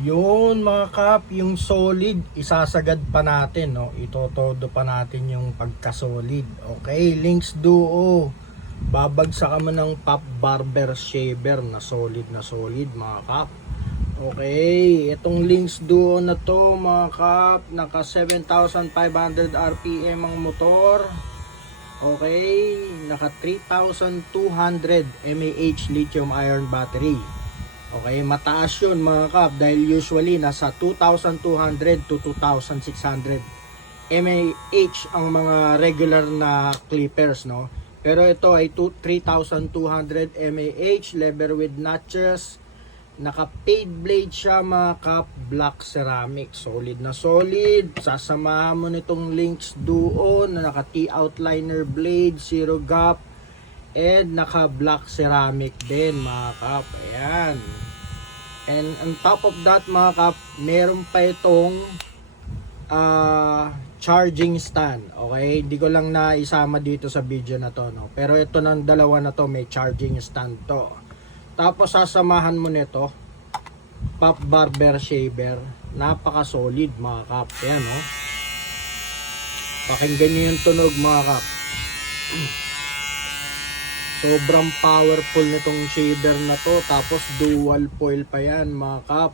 Yun mga kap, yung solid, isasagad pa natin, no? Itotodo pa natin yung pagka-solid. Okay, Lynx Duo. Babagsakan mo ng Pop Barber Shaver na solid mga kap. Okay, itong Lynx Duo na to mga kap, naka 7,500 RPM ang motor. Okay, naka 3,200 mAh lithium ion battery. Okay, mataas yun mga kap dahil usually nasa 2,200 to 2,600 mAh ang mga regular na clippers, no? Pero ito ay 3,200 mAh, leather with notches, naka paid blade siya mga kap, black ceramic, solid na solid. Sasamahan mo nitong Lynx Duo na naka T-outliner blade, zero gap, and naka black ceramic din mga kap. Ayan, and on top of that mga kap, meron pa itong charging stand. Okay, hindi ko lang naisama dito sa video na to, no? Pero ito ng dalawa na to, may charging stand to. Tapos sasamahan mo nito Pop Barber Shaver, napaka solid mga kap. Ayan, no? Pakinggan nyo yung tunog mga kap. Sobrang powerful nitong shaver na to. Tapos dual foil pa yan mga kap.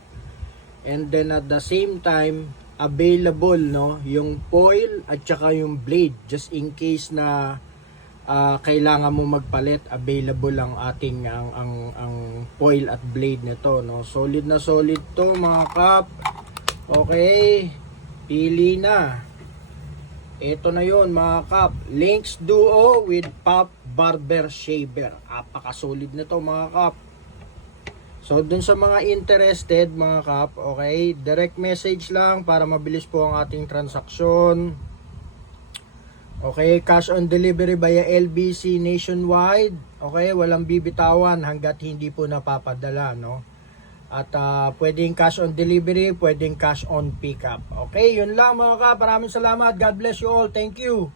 And then at the same time, available, no, yung foil at saka yung blade. Just in case na kailangan mo magpalit, available ang ating ang foil at blade nito, no. Solid na solid to mga kap. Okay, pili na. Ito na yon mga kap, Lynx Duo with Pop Barber Shaver. Apaka-solid na to mga kap. So dun sa mga interested mga kap, okay, direct message lang para mabilis po ang ating transaksyon. Okay, cash on delivery via LBC nationwide. Okay, walang bibitawan hanggat hindi po napapadala, no? At pwedeng cash on delivery, pwedeng cash on pickup. Okay, yun lang mga kap. Maraming salamat. God bless you all. Thank you.